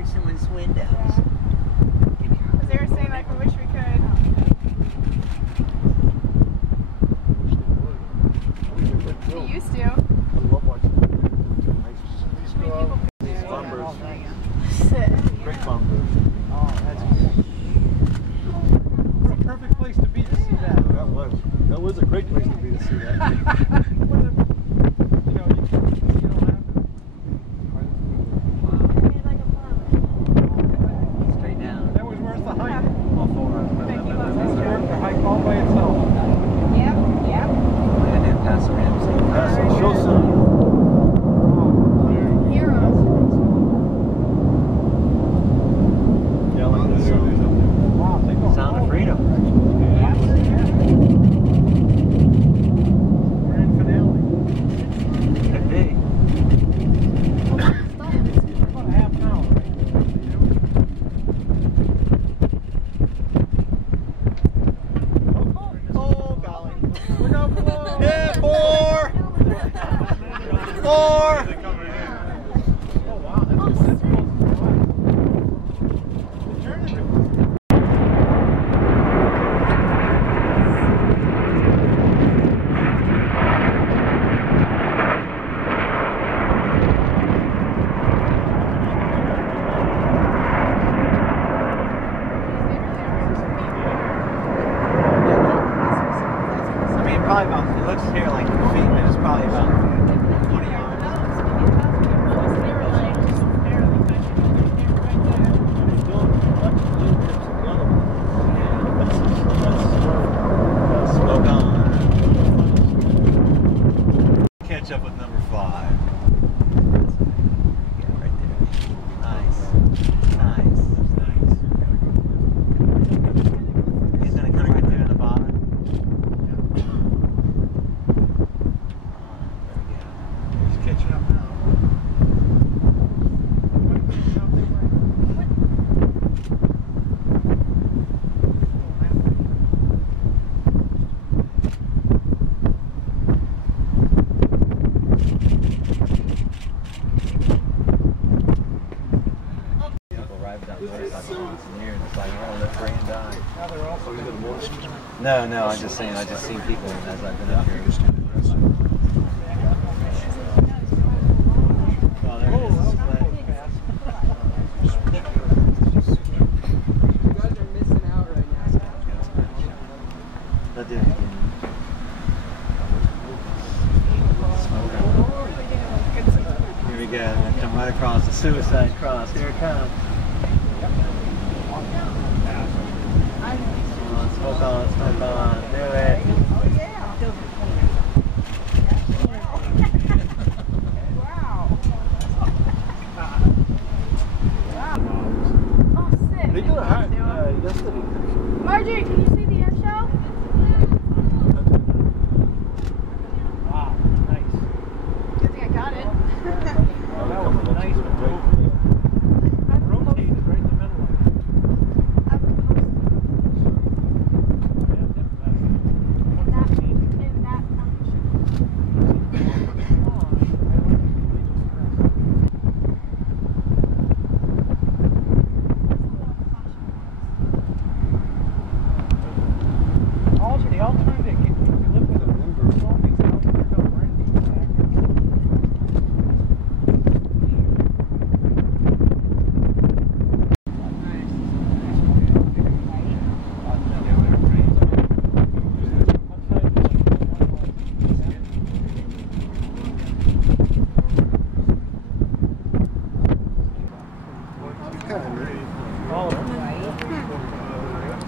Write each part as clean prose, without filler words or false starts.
shattered someone's windows. Because they were saying, like, we wish we could. We used to. I love watching them. These bumpers. Great bumpers. Oh, that's cool. What a perfect place to be to see that. That was a great place to be to see that. You know, you don't have Straight down. That was worth the hike. All four of them. That was worth the hike all by itself. Yep, yep. And then pass around. Show some. Heroes. Yeah, I like this song. Wow, they go Sound of freedom. Grand finale. Could be. About a half an hour, right? Oh, golly. Look out below. Yeah, four. Four. Oh, wow, that's cool. The journey. I mean, probably about, it looks here like feet, but it's probably about 20 yards. Smoke on. Catch up with number 5. Yeah, right there. Nice. Nice. He's gonna come right there at the bottom. He's catching up now. People arrived down there like once a year and it's like, oh, they're free and die. Now they're also No, no, I'm just saying, I just seen people as I've been up here. Oh, there it is. It's flat. You guys are missing out right now. They'll do it again. Here we go. They're gonna come right across the suicide cross. Here it comes. Smoke on, smoke on. Do it. Oh, sick. They did a hike yesterday. Marjorie, can you see the Airshow? wow, nice. Good thing I got it. Oh, that was a nice one. Rotate is right in the middle of it. The alternative, if you live with a zombies out there, don't rent these all of them.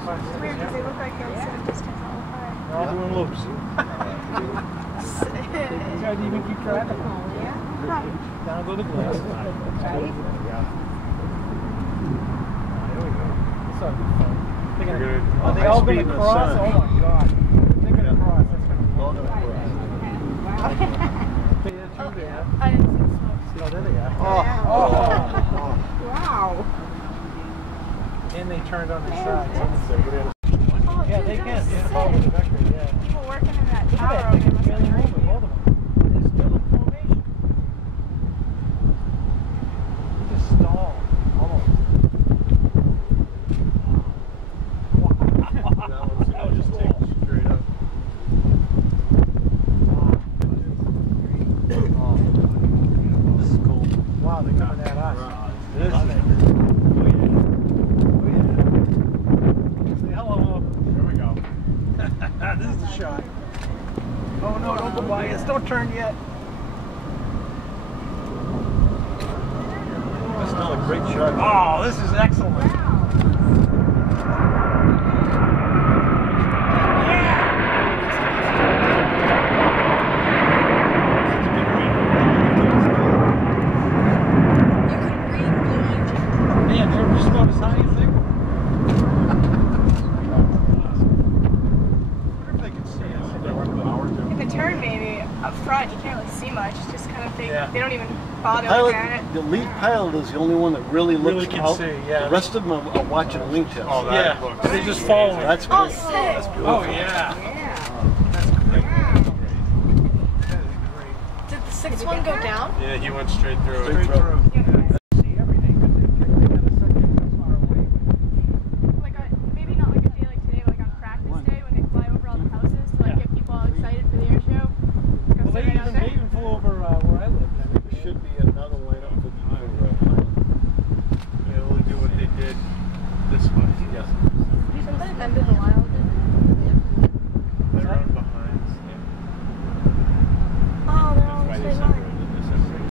It's weird because they look like they're at a distance all the time. They're all doing loops. These guys even keep track of them. Yeah. Down go the glass. Right? There we go. This ought to be fun. They're gonna- Are they all going to high speed in the cross? sun. Oh my god. They're going to cross. That's going to be All gonna cross. Oh, yeah. I didn't see the smoke. Oh, there they are. Oh. Wow. And they turned on their side. Oh, Yeah, they dude, can. that's Yeah, sick. follow the vector, yeah. People working in that Look tower at that over thing. there must Barely be moving, crazy. both of them. They're still in formation. They just stalled. Almost. Wow, they're coming at us. This Love is it. Oh yeah. Oh yeah. Say hello. Here we go. This is the shot. Oh no, don't go by us. Don't turn yet. That's still a great shot. Oh, this is excellent. Man, they're just about as high as they were. I wonder if they can see us. If it turned maybe up front, you can't really see much. It's just kind of they don't even bother Pilot, looking at it. the lead pilot is the only one that really looks can out. see, yeah. The rest of them are watching the wingtips. Oh, that looks. They just follow it. That's Oh, great. sick! That's beautiful. Oh yeah. That's great. That is great. Did the sixth one go down? Yeah, he went straight through Straight it. through. See everything because they got a second so far away. Like maybe not like a day like today, but like on practice day when they fly over all the houses to like get people all excited for the air show. Go Well, sit right out they there. even flew over where I lived. I mean, There should be another lineup for They only do what they did this much. Yes. Sometimes I'm